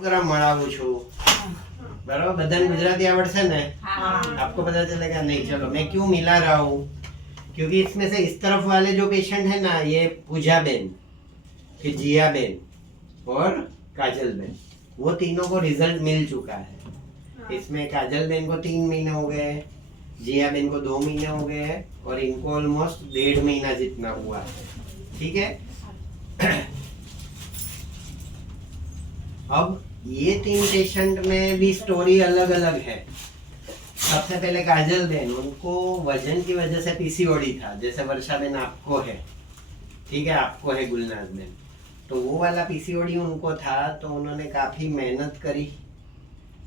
Programme मनाऊं छू बराबर बदन गुजराती आवड़े ने आपको पता चलेगा नहीं चलो मैं क्यों मिला रहा हूँ क्योंकि इसमें से इस तरफ वाले जो पेशेंट है ना ये पूजा बेन फिर जिया बेन और काजल बेन वो तीनों को रिजल्ट मिल चुका है। इसमें काजल बेन को 3 महीने हो गए, जिया बेन को 2 महीने हो गए हैं और इनको ऑलमोस्ट 1.5 महीना जितना हुआ है। ठीक है अब ये 3 पेशेंट में भी स्टोरी अलग अलग है। सबसे पहले काजल बेन, उनको वजन की वजह से पीसीओडी था, जैसे वर्षा बेन आपको है, ठीक है, आपको है गुलनाज बेन, तो वो वाला पीसीओडी उनको था। तो उन्होंने काफी मेहनत करी,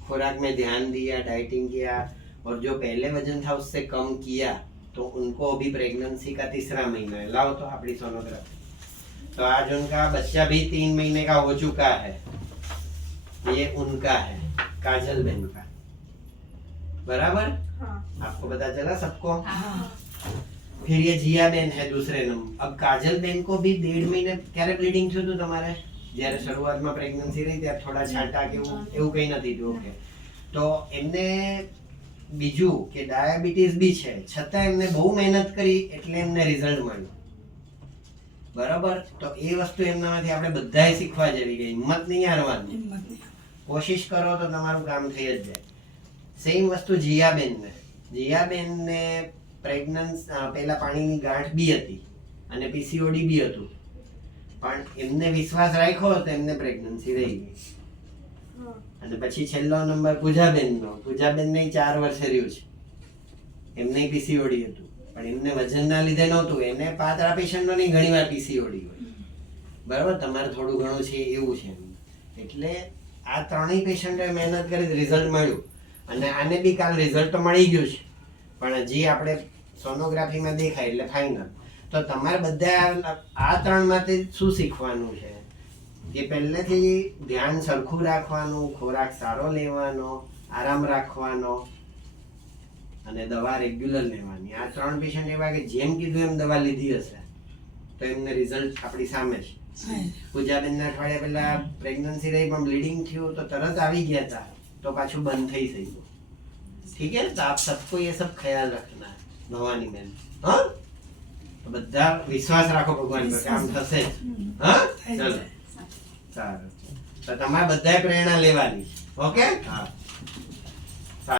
खुराक में ध्यान दिया, डाइटिंग किया और जो पहले वजन था उससे कम किया। तो उनको अभी प्रेगनेंसी का 3रा महीना है। लाओ तो अपनी सोनोग्राफी। तो आज उनका बच्चा भी 3 महीने का हो चुका है। ये उनका है काजल बेन का, बराबर। आपको पता चला सबको। फिर ये जिया बेन है दूसरे नंबर। अब काजल बेन को भी 1.5 महीने क्યારે બ્લીડિંગ થયું હતું તમારે? જ્યારે શરૂઆતમાં પ્રેગ્નન્સી રહી ત્યારે થોડા છાંટા કે એવું કંઈ નથી થયું? ઓકે, તો એમને બીજું કે ડાયાબિટીસ બી છે, છતાં એમને બહુ મહેનત કરી એટલે એમને રિઝલ્ટ મળ્યું, બરાબર। તો એ વસ્તુ એમનામાંથી આપણે બધાએ શીખવા જેવી કે હિંમત નહીં હારવાની, કોશિશ કરો તો તમારું કામ થઈ જ જાય। સેમ વસ્તુ જીયાબેનને પ્રેગ્નન્સ પહેલા પાણીની ગાંઠ બી હતી અને પીસીઓડી બી હતું, પણ એમને વિશ્વાસ રાખ્યો તો એમને પ્રેગ્નન્સી રહી ગઈ। અને પછી છેલ્લો નંબર પૂજાબેનનો, પૂજાબેનને 4 વર્ષે રહ્યું છે, એમને પીસીઓડી હતું પણ એમને વજનના લીધે નહોતું। એને પાતળા પેશન્ટનો નહીં, ઘણીવાર પીસીઓડી હોય, બરાબર, તમારે થોડું ઘણું છે એવું છે। એટલે આ 3 પેશન્ટોએ મહેનત કરી, રિઝલ્ટ મળ્યું અને આને બી કાલ રિઝલ્ટ તો મળી ગયું છે, પણ હજી આપણે સોનોગ્રાફીમાં દેખાય એટલે ફાઇનલ। તો તમારે બધા આ 3 માંથી શું શીખવાનું છે કે પહેલેથી ધ્યાન સરખું રાખવાનું, ખોરાક સારો લેવાનો, આરામ રાખવાનો અને દવા રેગ્યુલર લેવાની। આ 3 પેશન્ટ એવા કે જેમ કીધું એમ દવા લીધી હશે તો એમને રિઝલ્ટ આપણી સામે છે। પૂજાબેનના અઠવાડિયા પહેલા પ્રેગ્નન્સી રહી પણ બ્લીડિંગ થયું તો તરત આવી ગયા હતા, તો પાછું બંધ થઈ ગયું। ठीक है, तो आप सबको ये सब ख्याल रखना है भवानी बहन। हाँ, तो બધા વિશ્વાસ રાખો ભગવાન પર, કામ થશે। હા, ચલો સારું, તો તમારે બધાએ પ્રેરણા લેવાની। ઓકે, હા।